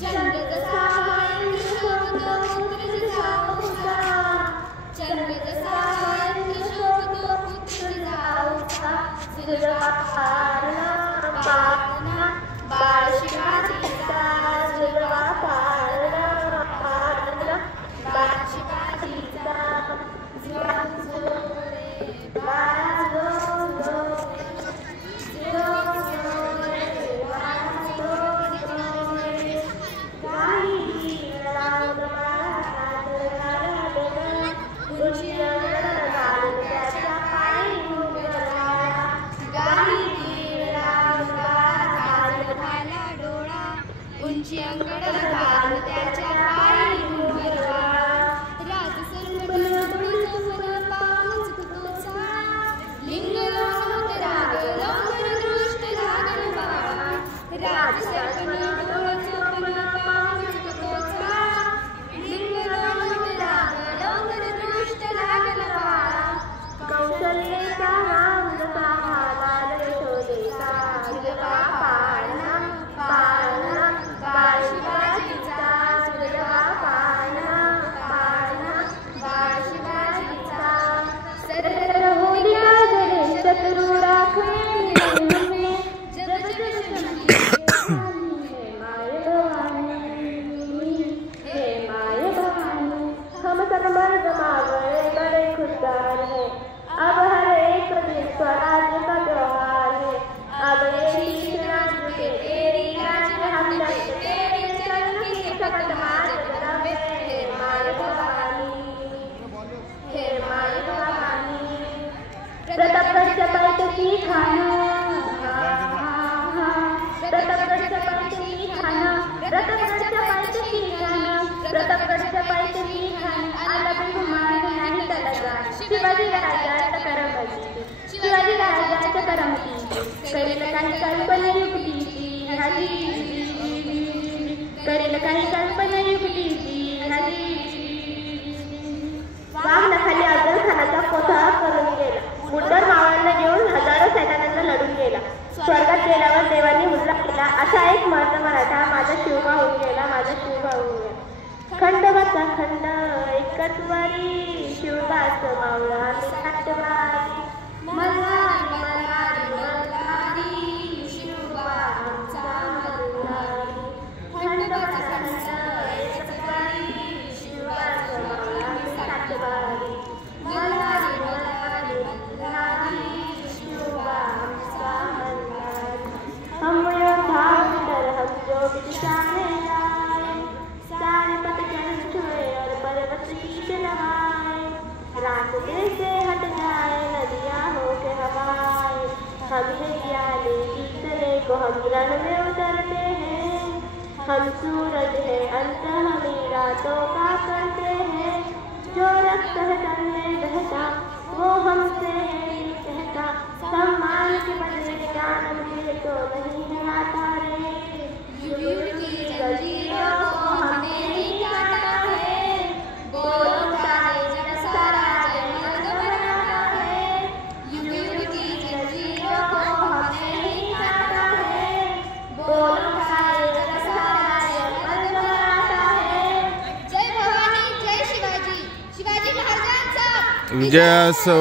चंद्र जसा इंद्र शोभतो पुत्र जसा उषा, चंद्र जसा इंद्र शोभतो पुत्र जसा उषा, दुर्गा पाळणा पाळणा बाळ शिवाजीचा, दुर्गा पाळणा पाळणा बाळ शिवाजीचा, जो जो रे बाळा जो जो, जो जो रे बाळा जो जो रे, गाई राग राग राग उंची अंगण घाल त्याच्या पायी उमराळा, गाई राग राग घाला डोळा, उंची अंगण घाल त्याच्या पायी उमराळा, राज सरपण चोपन पाऊल चुकतोचा, लिंग लावून राग लावून दृष्ट लागल बाळा, राज सरपण चोपन पाऊल चुकतोचा, लिंग लावून राग लावून दृष्ट लागल बाळा, कौशल्याचा अंगसा लाल यशोदेचा, दुर्गा पाळणा पाळणा बाळ शिवाजीचा, दुर्गा पाळणा पाळणा बाळ शिवाजीचा, सरर होल्या गणेश शत्रू राखे हमें, जग जग शंकी हे माय भवानी, हे माय भवानी, हम सब मर्द मावळे बड़े खुशहाल हैं, अब हर एक दिन स्वराज का त्योहार है, अब ये शीश राज्य के तेरी राज में हम दस्त तेरे चरण की शपथ मार रहे, हे माय भवानी, हे माय भवानी, प्रताप पैठणी खाना, प्रताप पैठणी खाना, प्रताप पैठणी खाना, प्रताप पैठणी खाना, आला घुमान नाही तलगा, शिवाजी राजाचा करमती, शिवाजी राजाचा करमती, करेल काही कल्पना युक्तीची हरी, करेल काही कल्पना युक्तीची हरी, वाघनखाली अफजलखानाचा कोठा करून गेला, मुद्दर मावळ्यांना घेऊन हजारो सैन्यानं लढून गेला, स्वर्गात गेल्यावर देवांनी मुजरा केला, असा एक मर्द मराठा माझा शिवबा होऊन गेला, माझा शिवबा होऊन गेला, खंडोबाचा खंड एकच वारी, शिवबाचं मावळा नाटवारी, मल्हारी मल्हारी मल्हारी, शिवबा आमचा मल्हारी, खंडोबाचा खंड एकच वारी, शिवबाचं मावळा नाटवारी, मल्हारी मल्हारी मल्हारी, शिवबा आमचा मल्हारी, हम योद्धा डर हम जो बिचारे लाए, सारे पत चढ़ छुए और पर्वत शीश नवाए, रास्ते से हट जाए नदियाँ हो के हवाएं, हम हरियाली गीतले को हम रण में उतरते हैं, हम सूरज है अंत हमें रातों का करते हैं, जो रक्त है तन में बहता वो हमसे है कहता, सम्मान के बदले ज्ञान मुझे तो नहीं है आता रे, युग की जंजीरों को हमने ही काटा है, बोलो सारे जग सारा जय मर्द बनाता है, युग की जंजीरों को हमने ही काटा है, बोलो सारे जग सारा जय मर्द बनाता है, जय भवानी जय शिवाजी, शिवाजी महाराजांचा विजय असो।